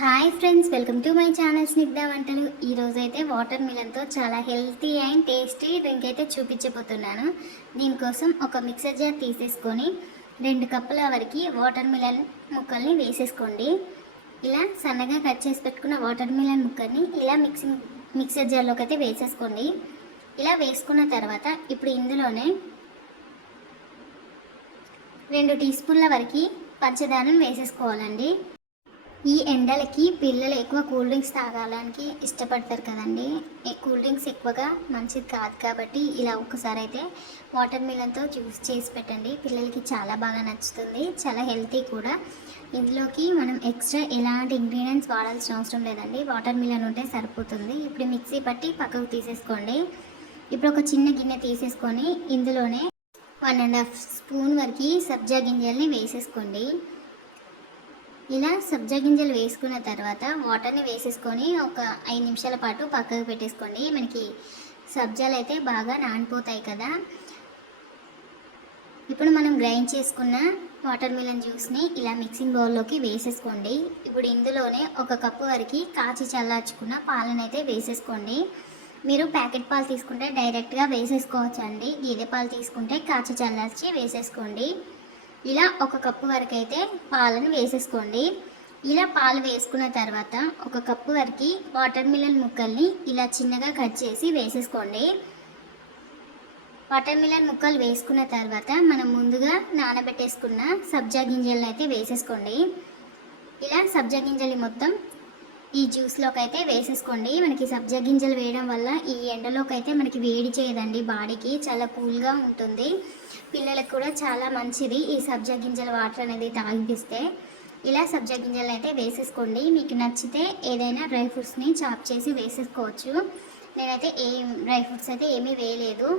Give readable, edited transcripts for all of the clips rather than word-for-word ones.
Hi friends, welcome to my channel Snigdha వంటలు. ఈరోజు అయితే వాటర్ మిలన్తో చాలా హెల్తీ అండ్ టేస్టీ డ్రింక్ అయితే చూపించబోతున్నాను. దీనికోసం ఒక మిక్సర్ జార్ తీసేసుకొని 2 కప్పుల వరకు వాటర్ మిలన్ ముక్కల్ని వేసేసుకోండి. ఇలా సన్నగా కట్ చేసి పెట్టుకున్న వాటర్ మిలన్ ముక్కల్ని ఇలా మిక్సర్ జార్లోకి అయితే వేసేసుకోండి. ఇలా వేసుకున్న తర్వాత ఇప్పుడు ఇందులోనే 2 టీ స్పూన్ల వరకు పంచదారను వేసేసుకోవాలండి. ఈ ఎండలకి పిల్లలు ఎక్కువ కూల్ డ్రింక్స్ తాగడానికి ఇష్టపడతారు కదండి. కూల్ డ్రింక్స్ ఎక్కువగా మంచిది కాదు కాబట్టి ఇలా ఒక్కసారి అయితే వాటర్ మిలన్తో జ్యూస్ చేసి పెట్టండి. పిల్లలకి చాలా బాగా నచ్చుతుంది, చాలా హెల్తీ కూడా. ఇందులోకి మనం ఎక్స్ట్రా ఎలాంటి ఇంగ్రీడియంట్స్ వాడాల్సిన అవసరం లేదండి. వాటర్ మిలన్ ఉంటే సరిపోతుంది. ఇప్పుడు మిక్సీ పట్టి పక్కకు తీసేసుకోండి. ఇప్పుడు ఒక చిన్న గిన్నె తీసేసుకొని ఇందులోనే 1.5 స్పూన్ వరకు సబ్జా గింజల్ని వేసేసుకోండి. ఇలా సబ్జా గింజలు వేసుకున్న తర్వాత వాటర్ని వేసేసుకొని ఒక 5 నిమిషాల పాటు పక్కకు పెట్టేసుకోండి. మనకి సబ్జాలు అయితే బాగా నానిపోతాయి కదా. ఇప్పుడు మనం గ్రైండ్ చేసుకున్న వాటర్ మిలన్ జ్యూస్ని ఇలా మిక్సింగ్ బౌల్లోకి వేసేసుకోండి. ఇప్పుడు ఇందులోనే 1 కప్పు వరకు కాచి చల్లార్చుకున్న పాలను అయితే వేసేసుకోండి. మీరు ప్యాకెట్ పాలు తీసుకుంటే డైరెక్ట్గా వేసేసుకోవచ్చు అండి. గేదె పాలు తీసుకుంటే కాచి చల్లార్చి వేసేసుకోండి. ఇలా 1 కప్పు వరకు అయితే పాలను వేసేసుకోండి. ఇలా పాలు వేసుకున్న తర్వాత 1 కప్పు వరకు వాటర్ మిలన్ ముక్కల్ని ఇలా చిన్నగా కట్ చేసి వేసేసుకోండి. వాటర్ మిలన్ ముక్కలు వేసుకున్న తర్వాత మనం ముందుగా నానబెట్టేసుకున్న సబ్జా గింజలను అయితే వేసేసుకోండి. ఇలా సబ్జా గింజలు మొత్తం ఈ జ్యూస్లోకి అయితే వేసేసుకోండి. మనకి సబ్జా గింజలు వేయడం వల్ల ఈ ఎండలోకి అయితే మనకి వేడి చేయదండి, బాడీకి చాలా కూల్గా ఉంటుంది. పిల్లలకు కూడా చాలా మంచిది ఈ సబ్జా గింజల వాటర్ అనేది తాగిపిస్తే. ఇలా సబ్జా గింజలు అయితే వేసేసుకోండి. మీకు నచ్చితే ఏదైనా డ్రై ఫ్రూట్స్ని చాప్ చేసి వేసేసుకోవచ్చు. నేనైతే డ్రై ఫ్రూట్స్ అయితే ఏమీ వేయలేదు.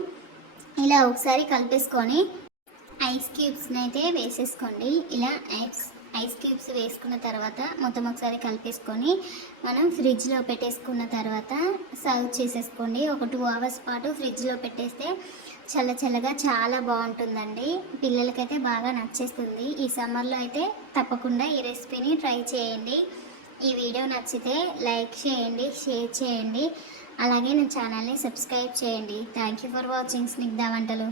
ఇలా ఒకసారి కలిపేసుకొని ఐస్ క్యూబ్స్ని అయితే వేసేసుకోండి. ఇలా ఐస్ క్యూబ్స్ వేసుకున్న తర్వాత మొత్తం ఒకసారి కలిపేసుకొని మనం ఫ్రిడ్జ్లో పెట్టేసుకున్న తర్వాత సర్వ్ చేసేసుకోండి. ఒక 2 అవర్స్ పాటు ఫ్రిడ్జ్లో పెట్టేస్తే చల్లగా చాలా బాగుంటుందండి. పిల్లలకైతే బాగా నచ్చేస్తుంది. ఈ సమ్మర్లో అయితే తప్పకుండా ఈ రెసిపీని ట్రై చేయండి. ఈ వీడియో నచ్చితే లైక్ చేయండి, షేర్ చేయండి, అలాగే నా ఛానల్ని సబ్స్క్రైబ్ చేయండి. Thank you for watching Snigdha వంటలు.